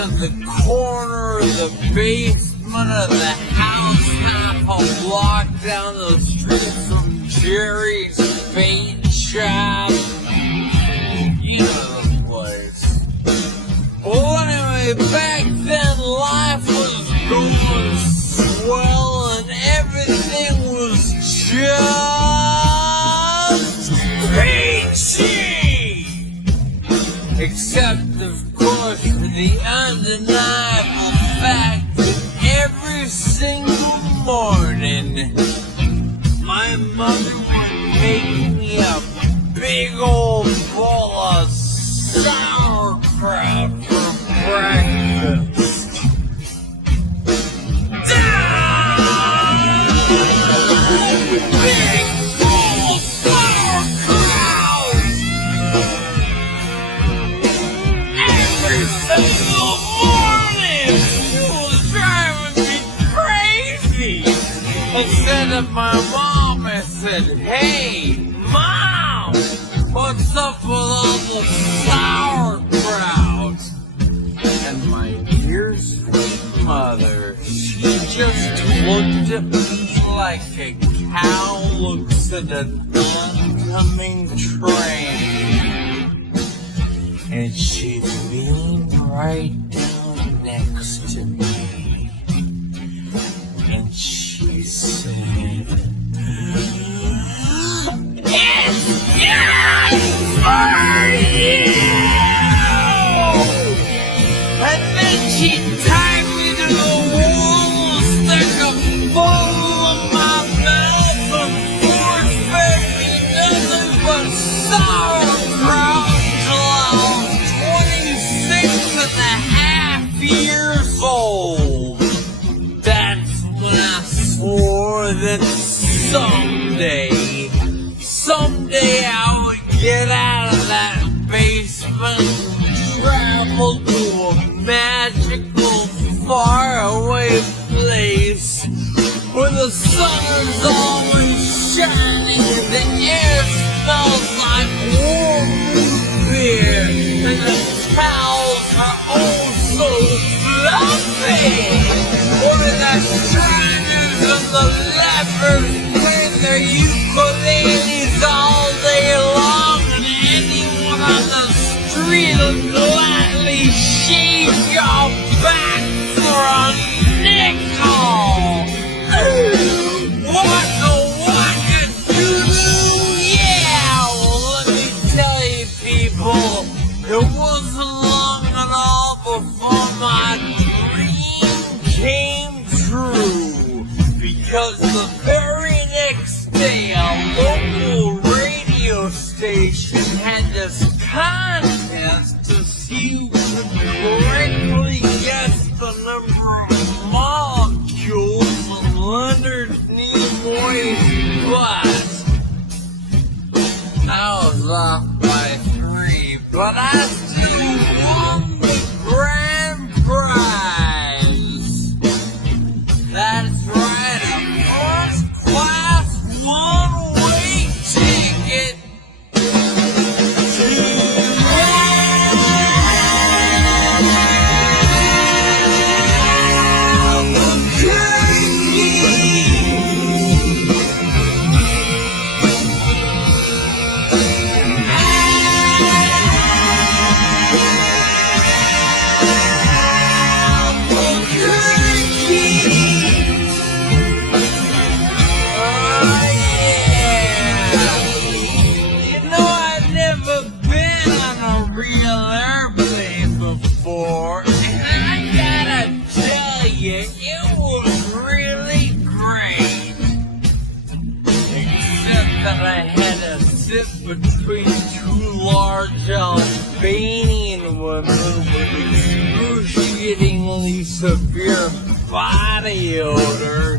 to the corner of the basement of the house, half a block down the street from Jerry's paint shop. You know the place. Well, anyway, back then life was going swell and everything was just peachy! Except, of course, for the undeniable fact that every single morning my mother would make me a big old bowl of sauerkraut for breakfast. Big bowl of sauerkraut! Every single morning! It was driving me crazy! Instead of my mom, I said, "Hey, Mom! What's up with all the sauerkraut?" And my dear sweet mother, she just looked at me like a cow looks at an oncoming train. And she leaned right down next to me. And she said, "It's good for you!" And then she tied me to the wall, stuck a bowl in my mouth, and force-fed me nothing but sauerkraut until I was 26 and a half years old. That's when I swore that someday I would get out of that basement and travel to a magical, faraway place where the sun is always shining and the air smells like warm root beer and the towels are oh so fluffy, where the shiners and the leopards play their ukuleles all day long, and anyone on the street will gladly shave your back for a nickel. What a wackadoodle! Yeah! Well, let me tell you, people, it wasn't long at all before my dream came true, because the very next day a local radio station had this contest to see who could correctly guess the number of molecules in Leonard Nimoy's butt. I was off by 3, but I still won the grand prize. That's right, a first-class one-way ticket to between 2 large Albanian women with excruciatingly severe body odor,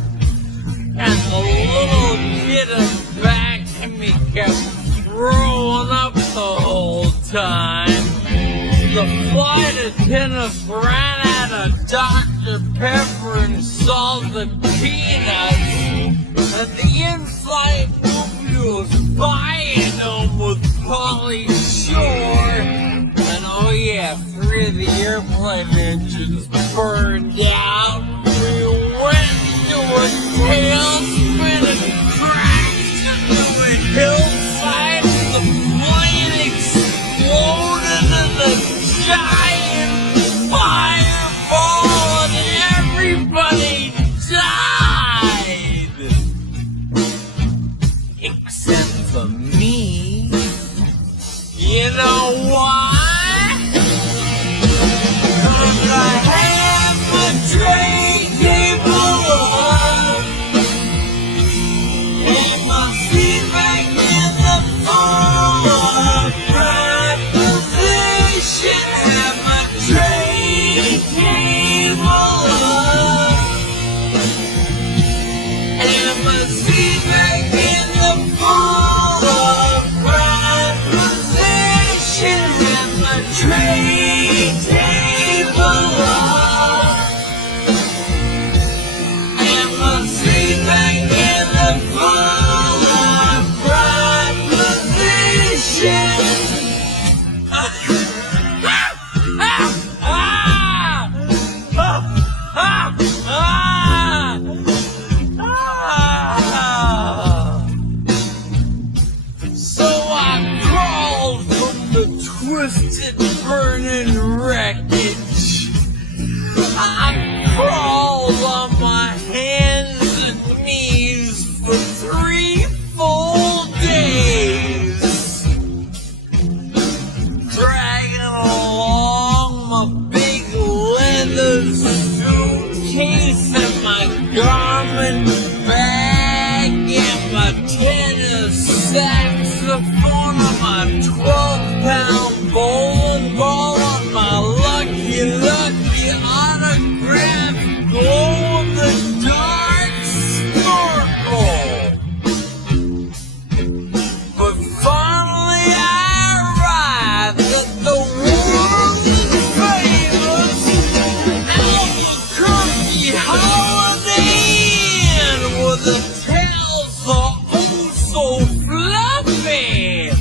and the little kid in back of me kept throwing up the whole time. The flight attendants ran out of Dr. Pepper and salted peanuts, and the in-flight movie was buying them with Pauly Shore, and oh yeah, 3 of the airplane engines burned out. We went into a tailspin and crashed into a hillside. The plane exploded in a giant fireball and everybody died. Except for me. You know why? 'Cause I have my tray table up and my seat back in the forward right position. Have my tray table up and my seat back in the forward right position. Have my tray table up and my seat back in the forward right position. So I crawled from the twisted, burning wreckage. I crawled on my hands and knees for 3 full days, dragging along my big leather suitcase and my garment bag and my tenor saxophone and my 12-pound bowling ball and my lucky autographed glow-in-the-dark snorkel. But finally I arrived at the world-famous Albuquerque Holiday Inn where the tails are oh so fluffy.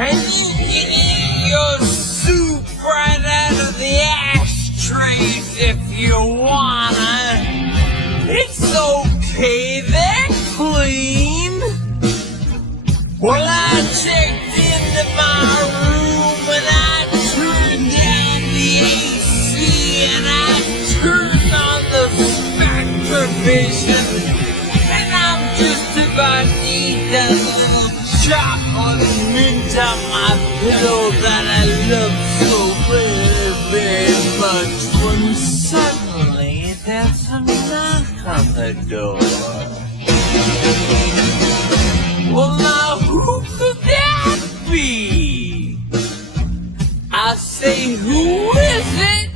And you can eat your soup right out of the ashtrays if you wanna. It's okay, they're clean. Well, I checked into my room and I turned down the AC and I turned on the spectrovision. And I'm just about to eat that little chocolate mint on my pillow that I love so very, very much when suddenly there's a knock on the door. Well, now who could that be? I say, who is it?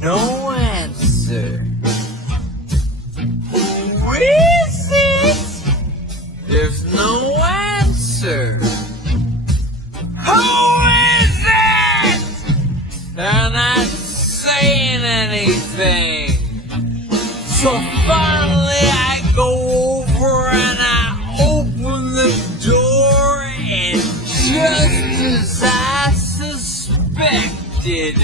No answer. Who is it? There's no answer. Who is it? They're not saying anything. So finally I go over and I open the door and just as I suspected,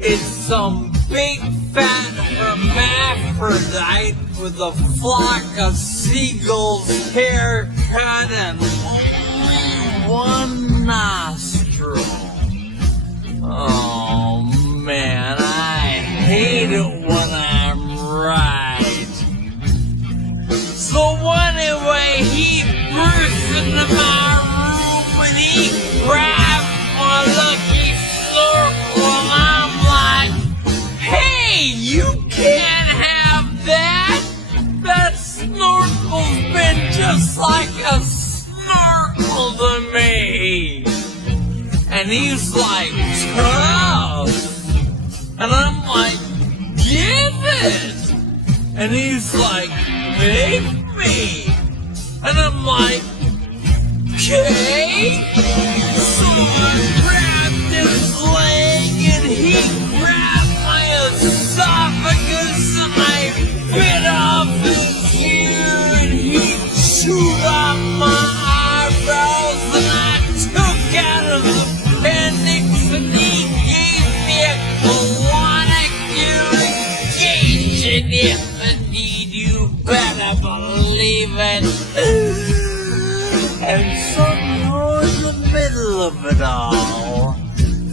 it's some big fat hermaphrodite with a flock of seagulls, haircut, and only one nostril. Oh man, I hate it when I'm right. So anyway, he burst into my room and he grabbed my lucky snorkel and I'm like, hey, you can't have that! That snorkel's been just like a snorkel to me! And he's like, tough! And I'm like, give it! And he's like, make me! And I'm like, okay? So I grabbed his leg and he grabbed my esophagus and I bit off his ear and he chewed off my eyebrows and I took out his appendix and he gave if indeed you better believe it. And somehow in the middle of it all,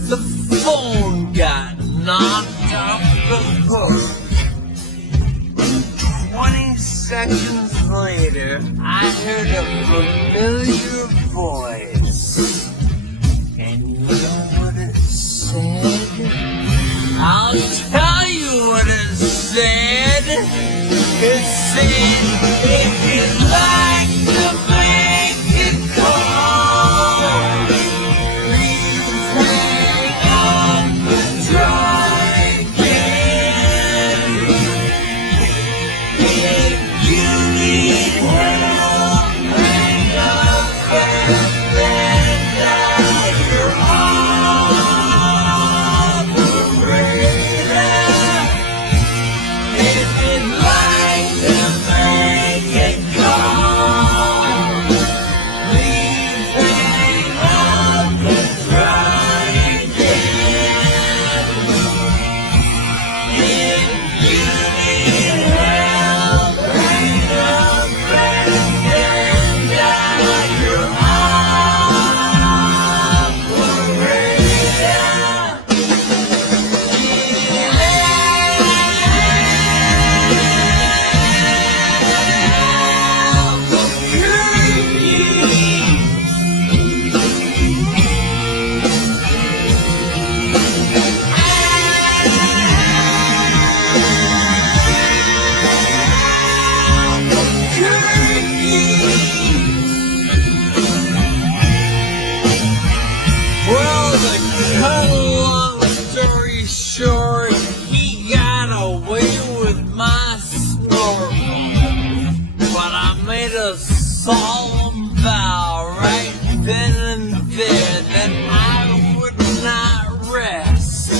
the phone got knocked off the hook. 20 seconds later, I heard a familiar voice. And you know what it said? I'll tell you what it said. It said, if you'd like to make it call, please hang up and try again. If you need help, hang up and then dial your operator. If you'd like to make it call, please hang up and try again. If you need help, hang up and then dial your Well, to cut a long story short, he got away with my snorkel. But I made a solemn vow right then and there that I would not rest.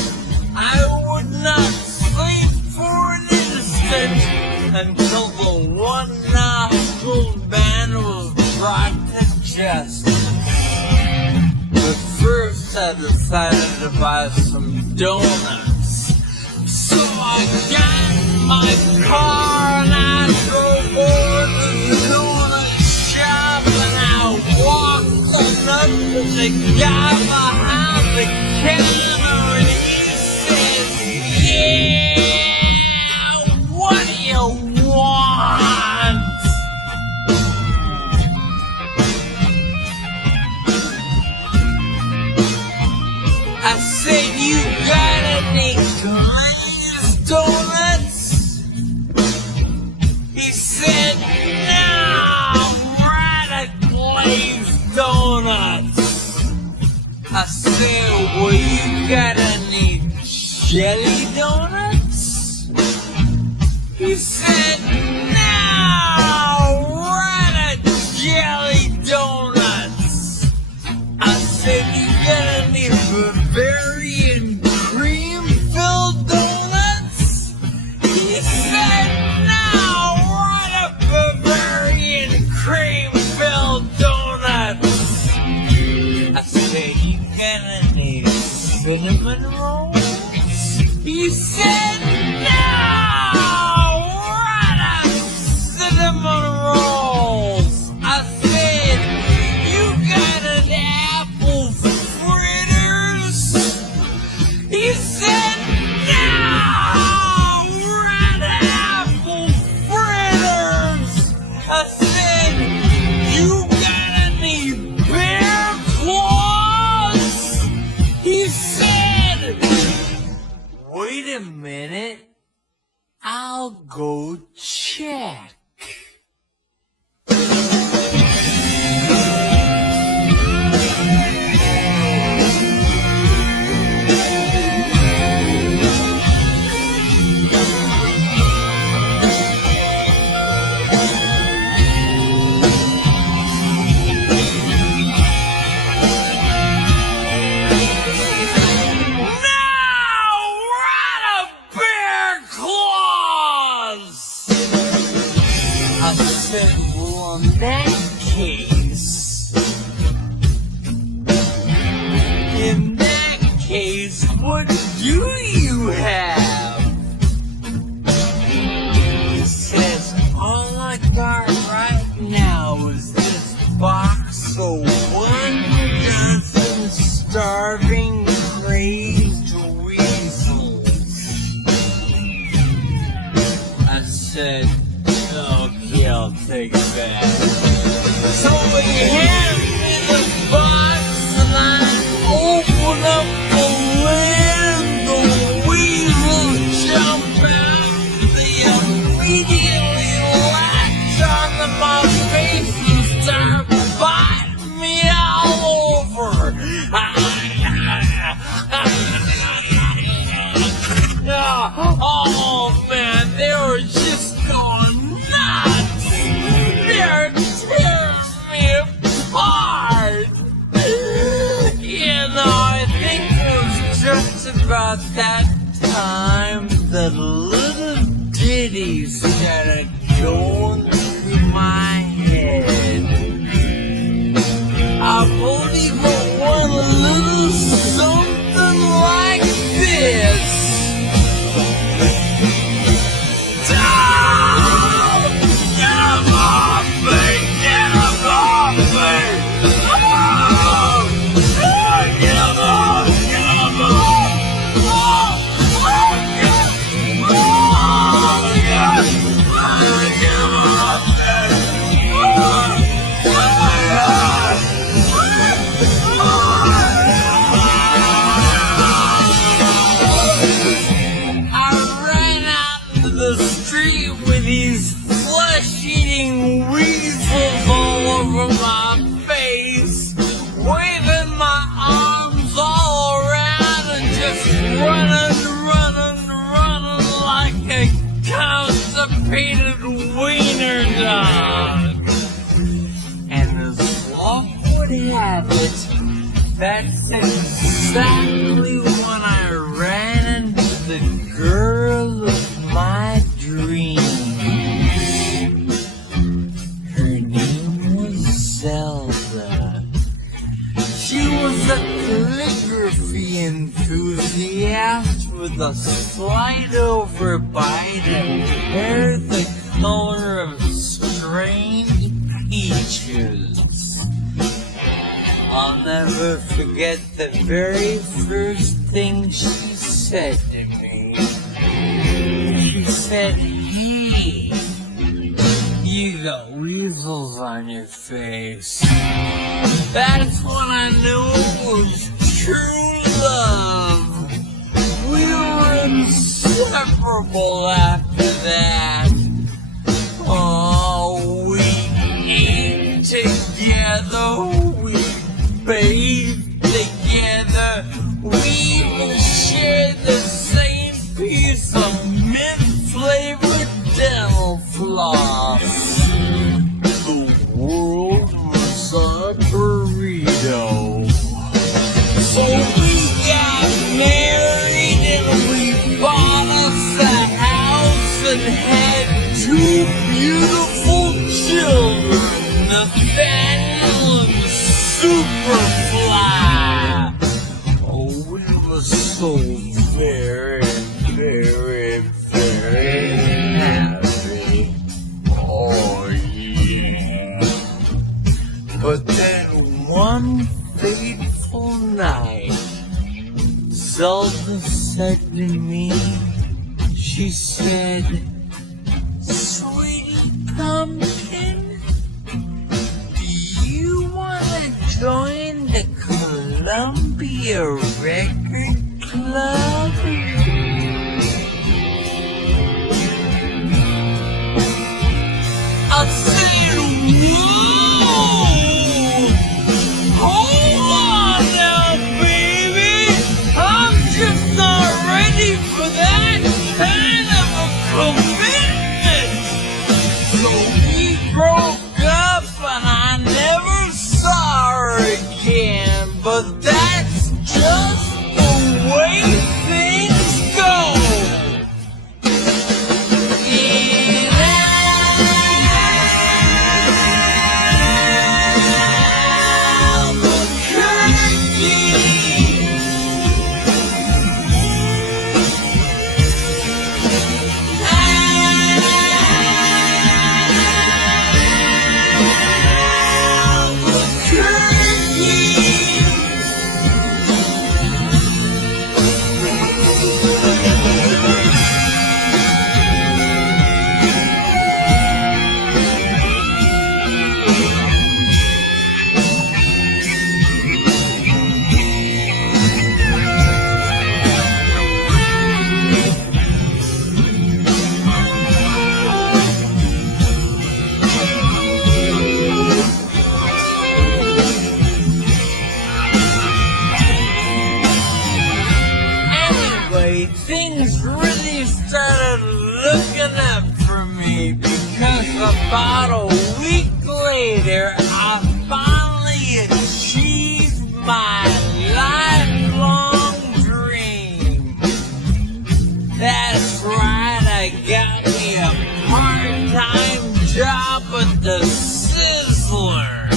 I would not sleep for an instant until the one-nostril man was brought to justice. But first I decided to buy some donuts. So I got in my car and I drove over to the donut shop and I walked on up to the guy behind the counter and he said, yeah, what do you want? I said, you got any glazed donuts? He said, no, right at glazed donuts. I said, well, you got any jelly donuts? He said, no, right at jelly donuts. I said, you got any Bavarian cream-filled donuts? He said, no, right at Bavarian cream-filled donuts. I said, you got any cinnamon rolls? He said, no, right at cinnamon rolls. I said, you got an apple fritters? He said, no, red apple fritters. I said, you got any bear claws? He said, wait a minute, I'll go check. In that case, what do you have? it. Okay, I'll take it back. So he handed me the box and I opened up the lid. The weasel jumped out. They immediately latched onto my face and started biting me all over. Oh man, they were just going nuts. They're tearing me apart. You know, I think it was just about that time that little ditties started going through my head. I believe it went a little something like this. These flesh-eating weasels all over my face, waving my arms all around and just running like a constipated wiener dog. And as luck would have it, that's exactly when I ran into the girl of my dreams. Zelda. She was a calligraphy enthusiast with a slight overbite and hair the color of strange peaches. I'll never forget the very first thing she said to me. She said, "Hey, you got weasels on your face." That's when I knew it was true love. We were inseparable after that. Oh, we ate together, we bathed together, we even shared the same piece of mint-flavored dental floss. The world was a burrito. So we got married and we bought us a house and had about a week later, I finally achieved my lifelong dream. That's right, I got me a part-time job at the Sizzler.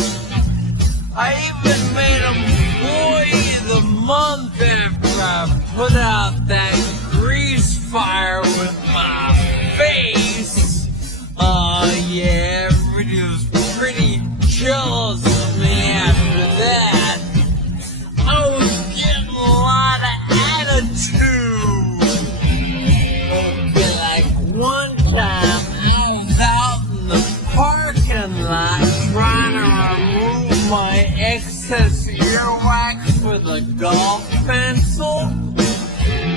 I even made Employee of the Month after I put out that grease fire with my face. Yeah, everybody was pretty jealous of me after that. I was getting a lot of attitude. Okay, like one time I was out in the parking lot trying to remove my excess earwax with a golf pencil.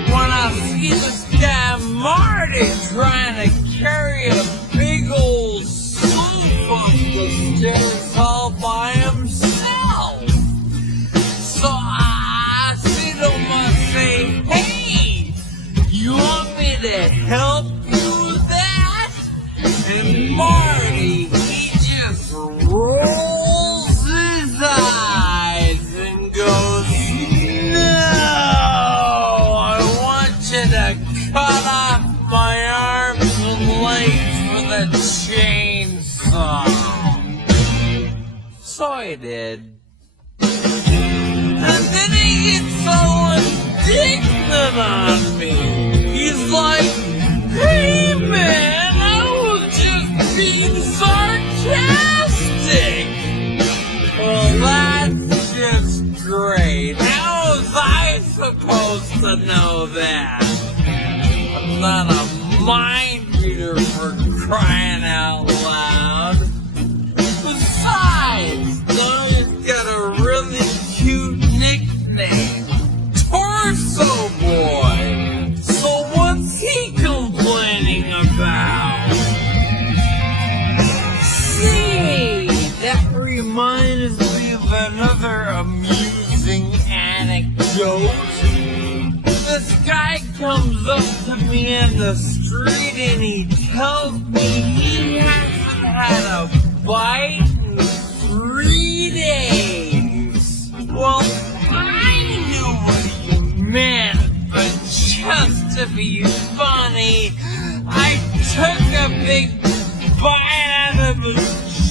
When I see this guy Marty trying to carry a big old sofa up the stairs all by himself. So I say to him, I say, hey, you want me to help you with that? And Marty, he just rolls his eyes and goes, no, I want you to cut off my arms and legs with a chainsaw. So I did. And then he gets so indignant on me. He's like, hey man, I was just being sarcastic. Well, that's just great. How was I supposed to know that? I'm not a mind reader for crying out loud. Besides, now he's got a really cute nickname, Torso Boy. So what's he complaining about? See, that reminds me of another amusing anecdote. This guy comes up to me in the street and he tells me he hasn't had a bite in 3 days. Well, I knew what he meant, but just to be funny, I took a big bite out of his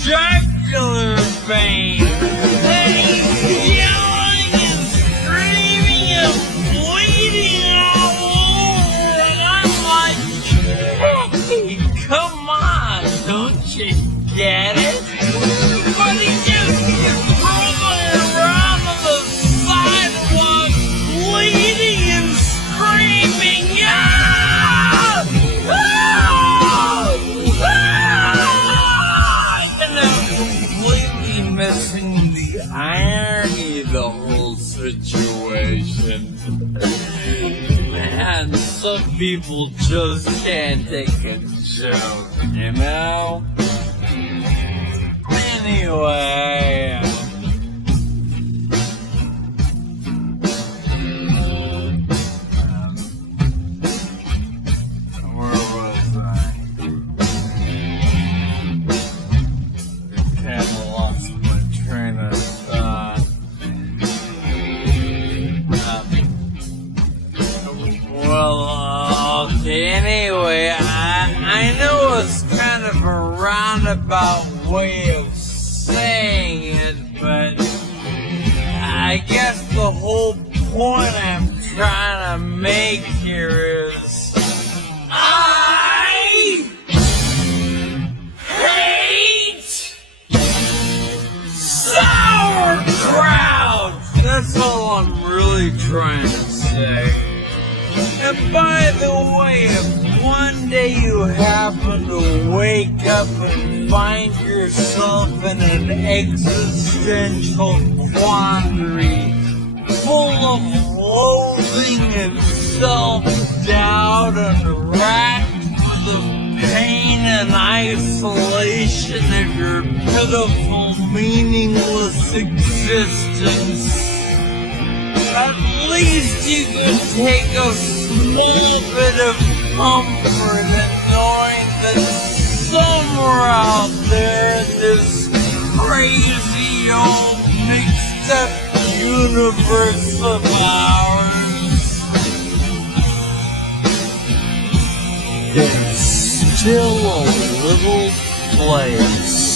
jugular vein. And he's yelling and screaming and bleeding all over, and I'm like, hey, come on, don't you get it? But he just keeps rolling around on the sidewalk, bleeding and screaming, ah! Ah! Ah! And I'm completely missing the irony of the whole situation. Man, some people just can't take a joke, you know? Anyway, where was I? Kinda lost my train of thought. Okay, anyway, I know it's kind of a roundabout way of saying it, but I guess the whole point I'm trying to make here is I hate sauerkraut! That's all I'm really trying to say. And by the way, if one day you happen to wake up and find yourself in an existential quandary full of loathing and self-doubt and racked with the pain and isolation of your pitiful, meaningless existence, at least you can take a small bit of comfort in knowing that somewhere out old mixed up universe of ours, there's still a little place